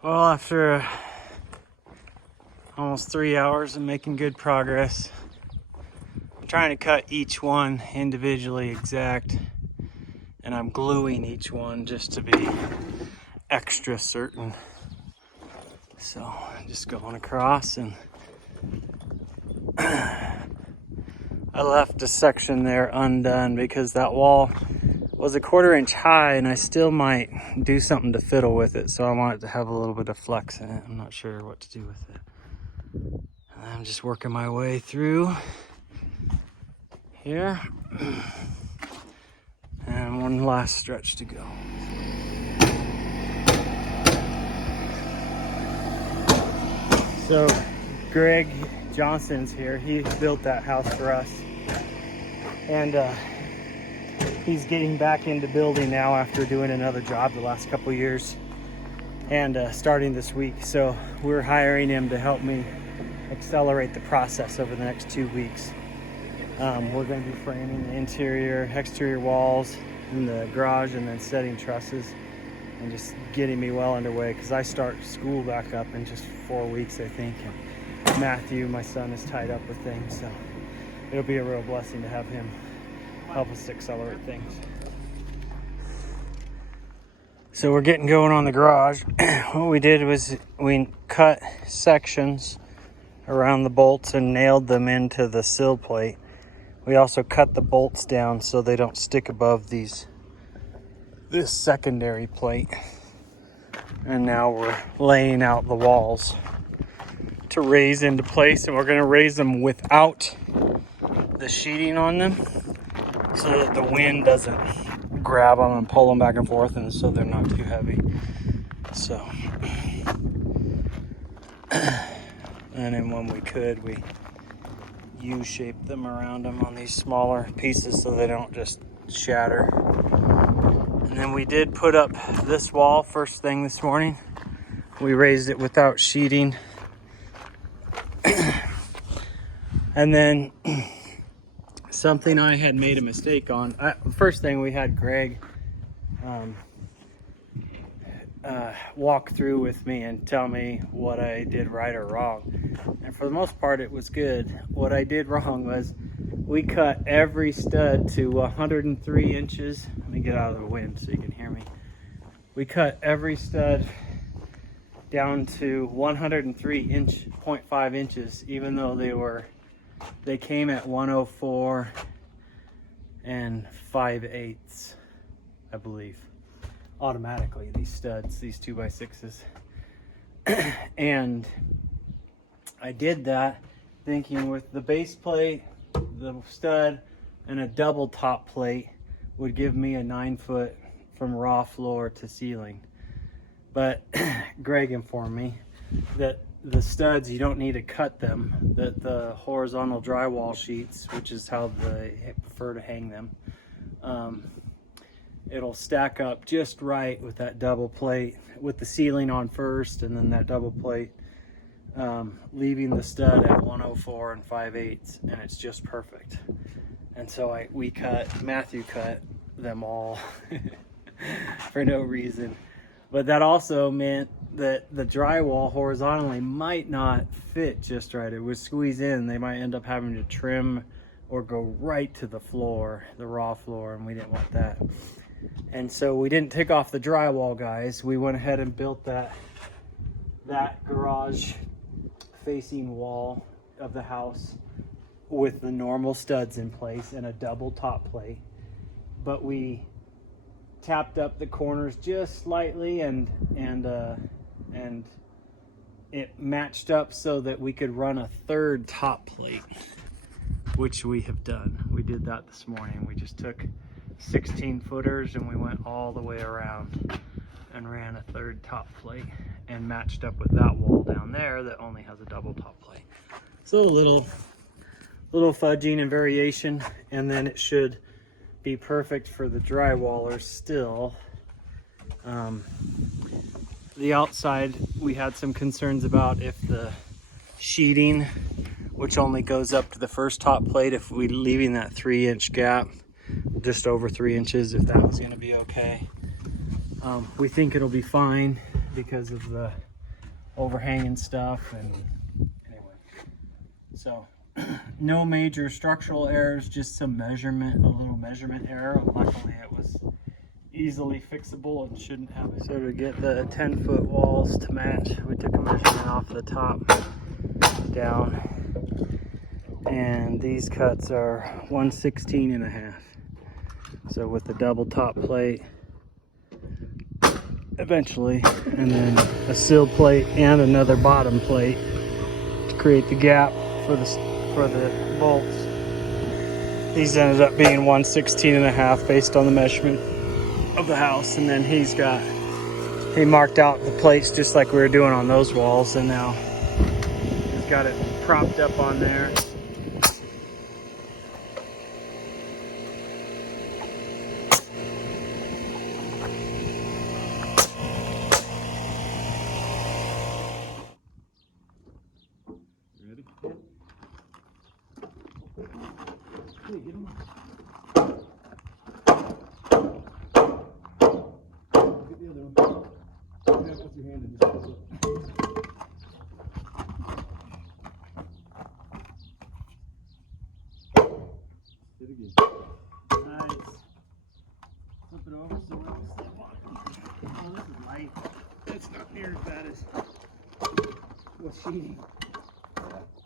Well, after almost 3 hours of making good progress, I'm trying to cut each one individually exact, and I'm gluing each one just to be extra certain. So I'm just going across, and I left a section there undone because that wall was a 1/4 inch high, and I still might do something to fiddle with it. So I want it to have a little bit of flex in it. I'm not sure what to do with it. And I'm just working my way through here. And one last stretch to go. So Greg Johnson's here. He built that house for us. And he's getting back into building now after doing another job the last couple years, and starting this week. So we're hiring him to help me accelerate the process over the next 2 weeks. We're going to be framing the interior, exterior walls in the garage, and then setting trusses and just getting me well underway, because I start school back up in just 4 weeks, I think. And Matthew, my son, is tied up with things, so it'll be a real blessing to have him help us accelerate things. So we're getting going on the garage. What we did was we cut sections around the bolts and nailed them into the sill plate. We also cut the bolts down so they don't stick above this secondary plate. And now we're laying out the walls to raise into place, and we're going to raise them without the sheeting on them, so that the wind doesn't grab them and pull them back and forth, and so they're not too heavy. So, and then when we could, we U-shaped them around them on these smaller pieces so they don't just shatter. And then we did put up this wall first thing this morning. We raised it without sheeting. And then something I had made a mistake on. First thing, we had Greg walk through with me and tell me what I did right or wrong. And for the most part, it was good. What I did wrong was we cut every stud to 103 inches. Let me get out of the wind so you can hear me. We cut every stud down to 103.5 inches, even though they came at 104 and 5/8, I believe, automatically, these studs, these 2x6s. And I did that thinking with the base plate, the stud, and a double top plate would give me a 9-foot from raw floor to ceiling. But Greg informed me that the studs, you don't need to cut them, that the horizontal drywall sheets, which is how they prefer to hang them, it'll stack up just right with that double plate, with the ceiling on first and then that double plate, leaving the stud at 104 and 5/8, and it's just perfect. And so Matthew cut them all for no reason. But that also meant that the drywall horizontally might not fit just right. It would squeeze in. They might end up having to trim or go right to the floor, the raw floor, and we didn't want that. And so we didn't take off the drywall, guys. We went ahead and built that garage facing wall of the house with the normal studs in place and a double top plate. But we tapped up the corners just slightly, and it matched up so that we could run a third top plate, which we have done. We did that this morning. We just took 16 footers and we went all the way around and ran a third top plate and matched up with that wall down there that only has a double top plate. So a little fudging and variation, and then it should be perfect for the drywallers still. The outside, we had some concerns about if the sheeting, which only goes up to the first top plate, if we leaving that 3-inch gap, just over 3 inches, if that was going to be okay. We think it'll be fine because of the overhanging stuff. And anyway, so no major structural errors, just some a little measurement error. Luckily it was easily fixable and shouldn't have it. So to get the 10-foot walls to match, we took a measurement off the top down, and these cuts are 1/16.5. So with the double top plate eventually, and then a sill plate and another bottom plate to create the gap for the bolts. These ended up being 1/16.5 based on the measurement of the house, and then he marked out the plates just like we were doing on those walls, and now he's got it propped up on there. Ready? Hey, get him up. Get the other one. Grab it with your hand and just pull it. Hit again. Nice. Flip it over so we don't slip on it. Oh, this is light. It's not near as bad as what's sheeting.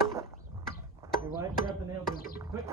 Hey, why don't you grab the nail gun? Quick.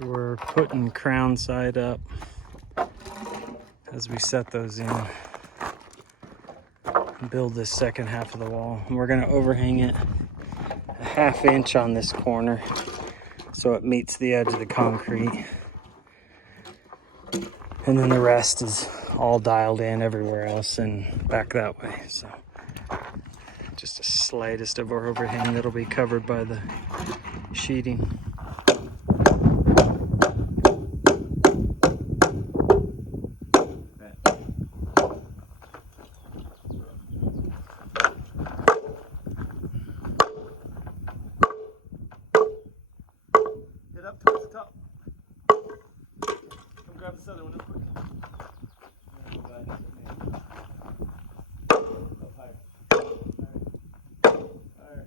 We're putting crown side up as we set those in and build this second half of the wall. And we're going to overhang it a 1/2 inch on this corner so it meets the edge of the concrete. And then the rest is all dialed in everywhere else and back that way. So just the slightest of our overhang that'll be covered by the sheeting. Head up towards the top. Come grab this other one real quick. Up higher. Higher.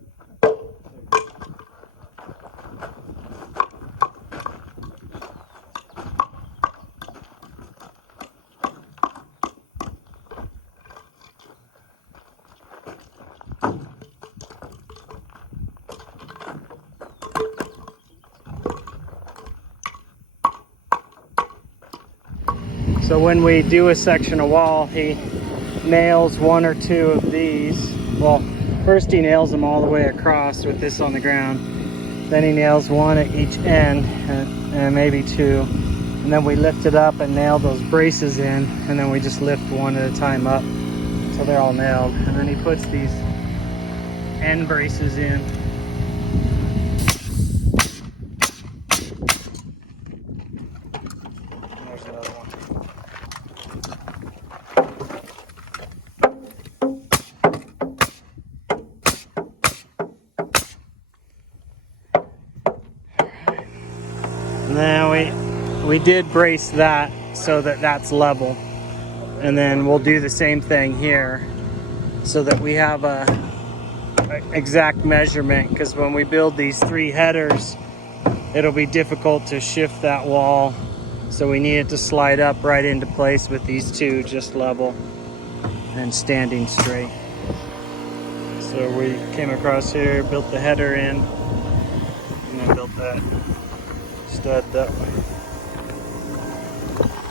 So when we do a section of wall, he nails 1 or 2 of these. Well, first he nails them all the way across with this on the ground. Then he nails 1 at each end, and maybe 2. And then we lift it up and nail those braces in, and then we just lift 1 at a time up so they're all nailed. And then he puts these end braces in. There's another one. And then we did brace that so that that's level, and then we'll do the same thing here so that we have a exact measurement, because when we build these 3 headers it'll be difficult to shift that wall, so we need it to slide up right into place with these 2 just level and standing straight. So we came across here, built the header in, and then built that stud that way.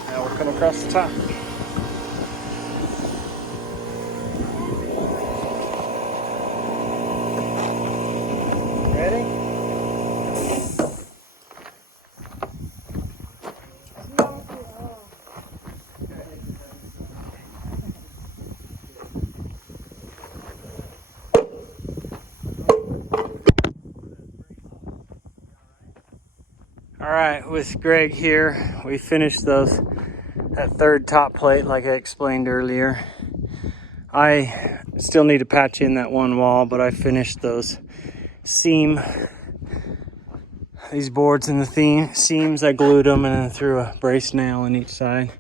Now we'll come across the top. Ready? All right, with Greg here, we finished that 3rd top plate like I explained earlier. I still need to patch in that 1 wall, but I finished those these boards in the seams. I glued them and then threw a brace nail in each side.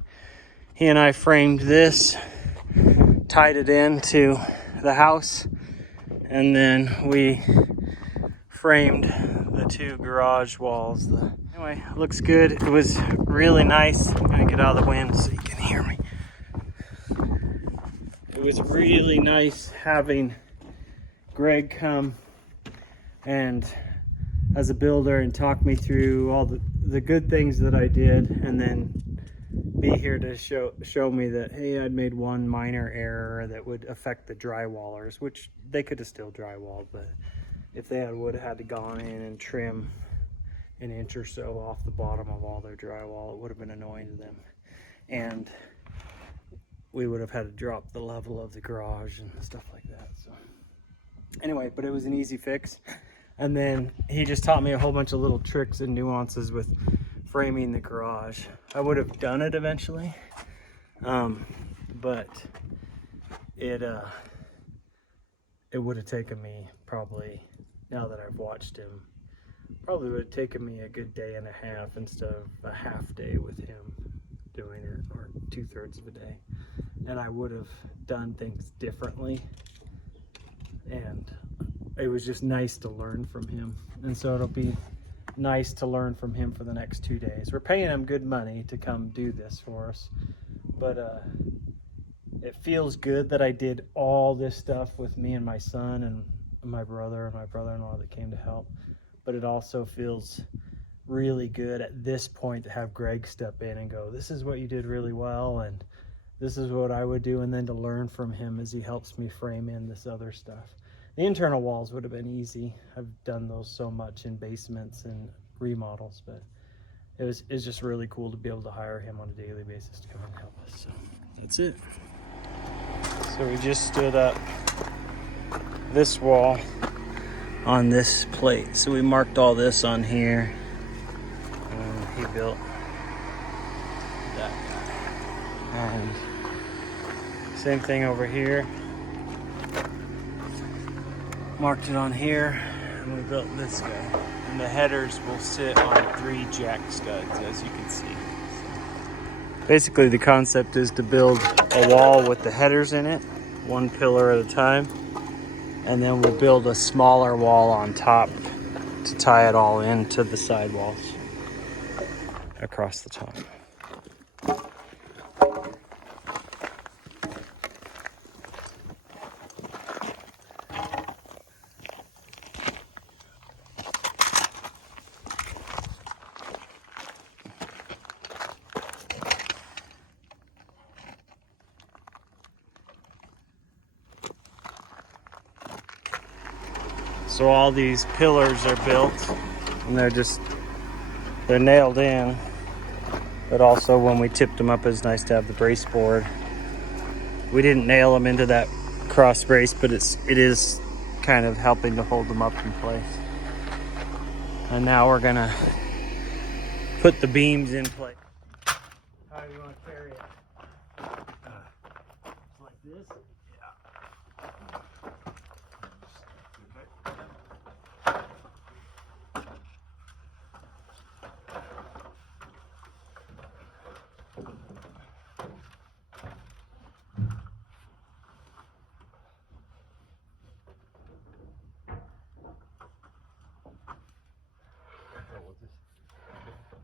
He and I framed this, tied it into the house, and then we framed the 2 garage walls. Anyway, looks good. It was really nice. I'm gonna get out of the wind so you can hear me. It was really nice having Greg come and as a builder and talk me through all the good things that I did, and then be here to show me that, hey, I'd made one minor error that would affect the drywallers, which they could have still drywalled, but if they would have had to gone in and trim an inch or so off the bottom of all their drywall, it would have been annoying to them, and we would have had to drop the level of the garage and stuff like that. So anyway, but it was an easy fix. And then he just taught me a whole bunch of little tricks and nuances with framing the garage. I would have done it eventually, but it would have taken me probably, now that I've watched him, probably would have taken me a good day and a half instead of a half day with him doing it, or 2/3 of a day. And I would have done things differently, and it was just nice to learn from him. And so it'll be nice to learn from him for the next 2 days. We're paying him good money to come do this for us, but it feels good that I did all this stuff with me and my son and my brother and my brother-in-law that came to help. But it also feels really good at this point to have Greg step in and go, this is what you did really well, and this is what I would do, and then to learn from him as he helps me frame in this other stuff. The internal walls would have been easy. I've done those so much in basements and remodels, but it's just really cool to be able to hire him on a daily basis to come and help us. So that's it. So we just stood up this wall on this plate. So we marked all this on here, and he built that guy. And same thing over here. Marked it on here, and we built this guy. And the headers will sit on 3 jack studs, as you can see. Basically, the concept is to build a wall with the headers in it, 1 pillar at a time, and then we'll build a smaller wall on top to tie it all into the side walls across the top. So all these pillars are built, and they're nailed in, but also when we tipped them up, it's nice to have the brace board. We didn't nail them into that cross brace, but it is kind of helping to hold them up in place. And now we're gonna put the beams in place. How do you want to carry it? Like this?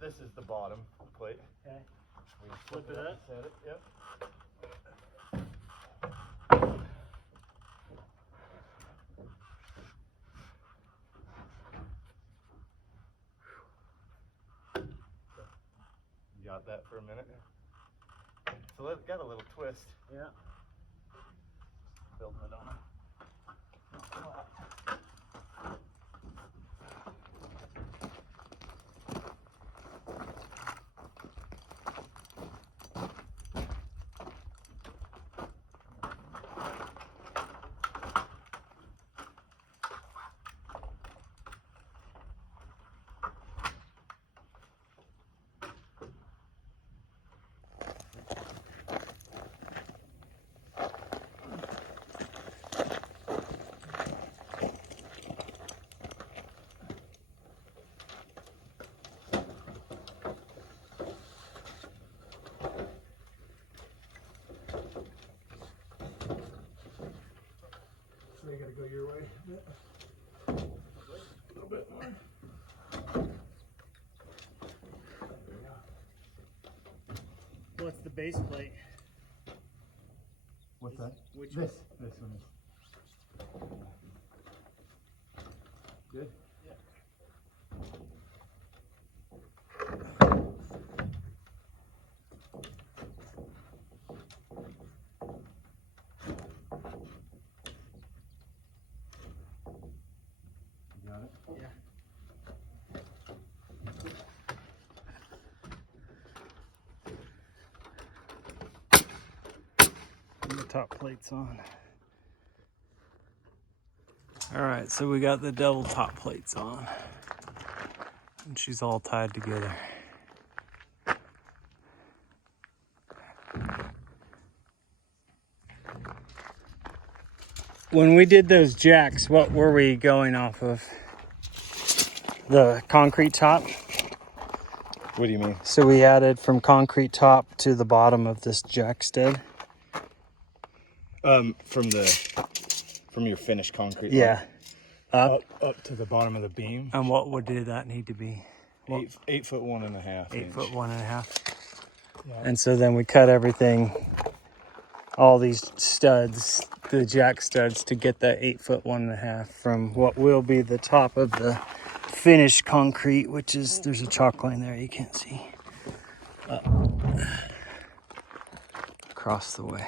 This is the bottom plate. Okay. We Flip it up. Set it. Yep. You got that for a minute? So it got a little twist. Yeah. Building it on. they gotta go your way a bit. A little bit more. What's the base plate? What's that? Which This one is. Good? Yeah. You got it? Yeah. And the top plate's on. All right, so we got the double top plates on. And she's all tied together. When we did those jacks, what were we going off of? The concrete top? What do you mean? So we added from concrete top to the bottom of this jack stud? From your finished concrete. Yeah. Up to the bottom of the beam. And what did that need to be? 8 foot 1.5 8 inch. foot 1.5. Yeah. And so then we cut everything, all these studs, the jack studs, to get that 8 foot 1.5 from what will be the top of the finished concrete, which is, there's a chalk line there you can't see. Across the way.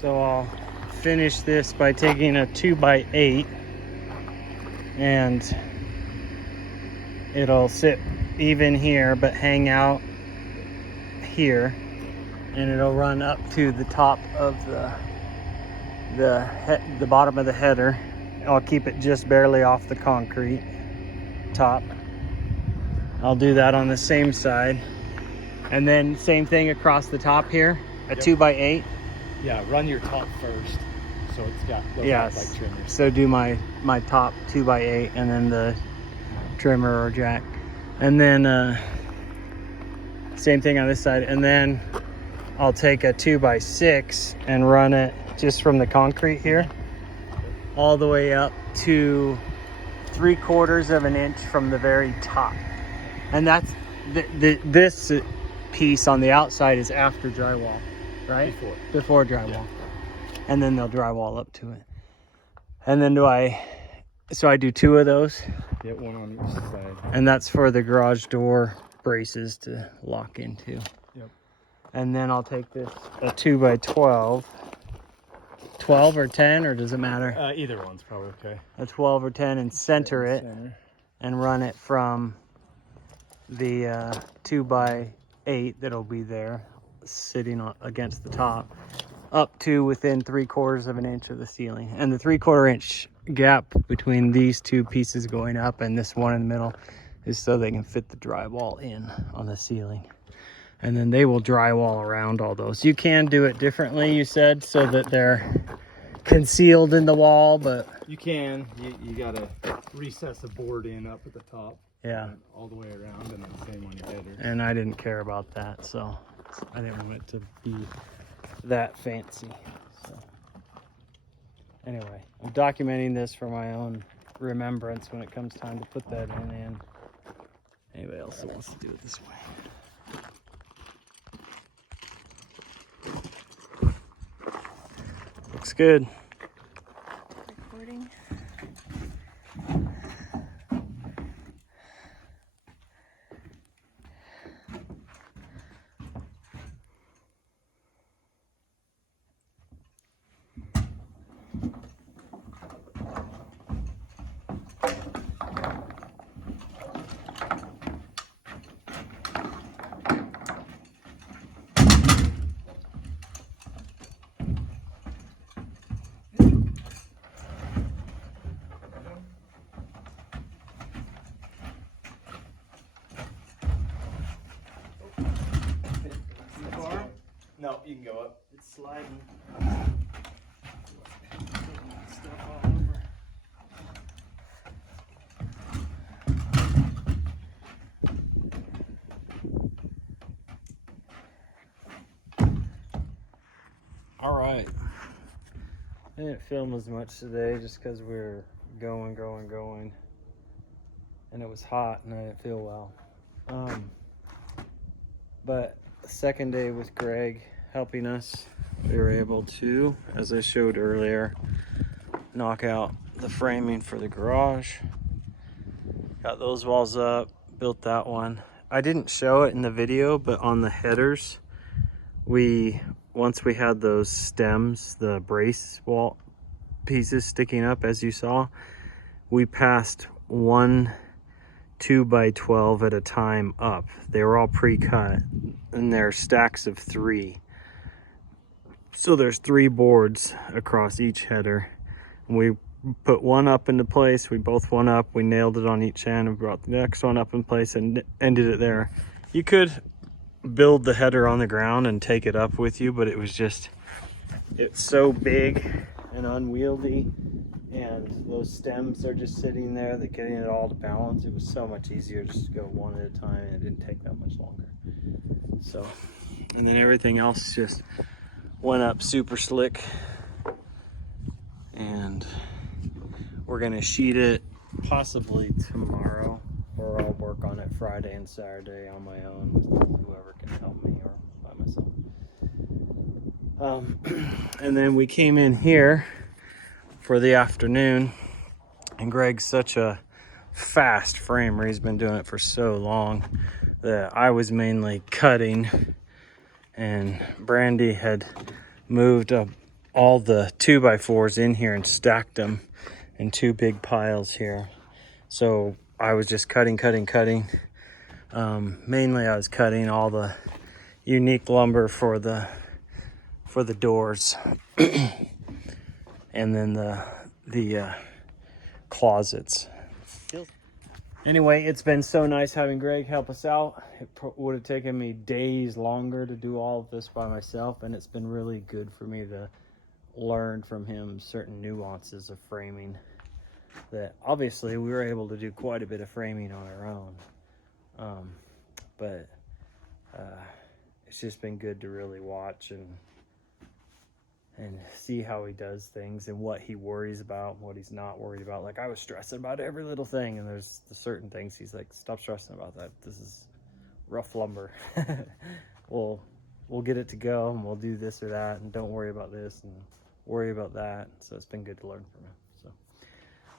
So I'll finish this by taking a 2x8 and it'll sit even here but hang out here, and it'll run up to the top of the bottom of the header. I'll keep it just barely off the concrete top. I'll do that on the same side, and then same thing across the top here, a 2x8. Yeah, run your top first, so it's got those Yes. like trimmers. So do my top 2x8 and then the trimmer or jack, and then same thing on this side, and then I'll take a 2x6 and run it just from the concrete here all the way up to 3/4 of an inch from the very top. And that's this piece on the outside is after drywall, right? Before drywall. Yeah. And then they'll drywall up to it. And then so I do 2 of those. Yeah, one on each side. And that's for the garage door braces to lock into. Yep. And then I'll take this, a 2x12. 12 or 10, or does it matter? Either one's probably okay. A 12 or 10, and center it and run it from the 2x8 that'll be there sitting against the top up to within 3/4 of an inch of the ceiling. And the 3/4 inch gap between these two pieces going up and this one in the middle is so they can fit the drywall in on the ceiling. And then they will drywall around all those. You can do it differently, you said, so that they're concealed in the wall, but you can. You gotta recess a board in up at the top. yeah, all the way around, and then same on your header. And I didn't care about that, so I didn't want it to be that fancy. So anyway, I'm documenting this for my own remembrance when it comes time to put that in. Anybody else that wants to do it this way. Looks good. Recording. No, you can go up. It's sliding. Stuff all over. All right. I didn't film as much today just because we were going. And it was hot and I didn't feel well. But the second day with Greg helping us, we were able to, as I showed earlier, knock out the framing for the garage. Got those walls up, built that one. I didn't show it in the video, but on the headers, once we had those stems, the brace wall pieces sticking up, as you saw, we passed one 2x12 at a time up. They were all pre-cut and they're stacks of 3. So there's 3 boards across each header. We put one up into place, we both went up, we nailed it on each end, and brought the next one up in place and ended it there. You could build the header on the ground and take it up with you, but it's so big and unwieldy, and those stems are just sitting there, that getting it all to balance, it was so much easier just to go one at a time, and it didn't take that much longer. So, and then everything else just went up super slick, and we're gonna sheet it possibly tomorrow, or I'll work on it Friday and Saturday on my own with whoever can help me, or by myself. And then we came in here for the afternoon, and Greg's such a fast framer, he's been doing it for so long, that I was mainly cutting, and Brandy had moved up all the 2x4s in here and stacked them in 2 big piles here. So I was just cutting. Mainly I was cutting all the unique lumber for the doors and then the closets. Anyway, it's been so nice having Greg help us out. It would have taken me days longer to do all of this by myself, and it's been really good for me to learn from him certain nuances of framing that obviously we were able to do quite a bit of framing on our own. But it's just been good to really watch and see how he does things and what he worries about and what he's not worried about. Like, I was stressing about every little thing, and there's certain things he's like, stop stressing about that. This is rough lumber. we'll get it to go, and we'll do this or that, and don't worry about this and worry about that. So it's been good to learn from him. So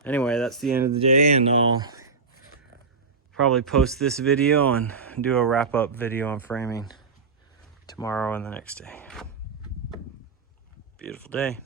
anyway, that's the end of the day, and I'll probably post this video and do a wrap-up video on framing tomorrow and the next day. Beautiful day.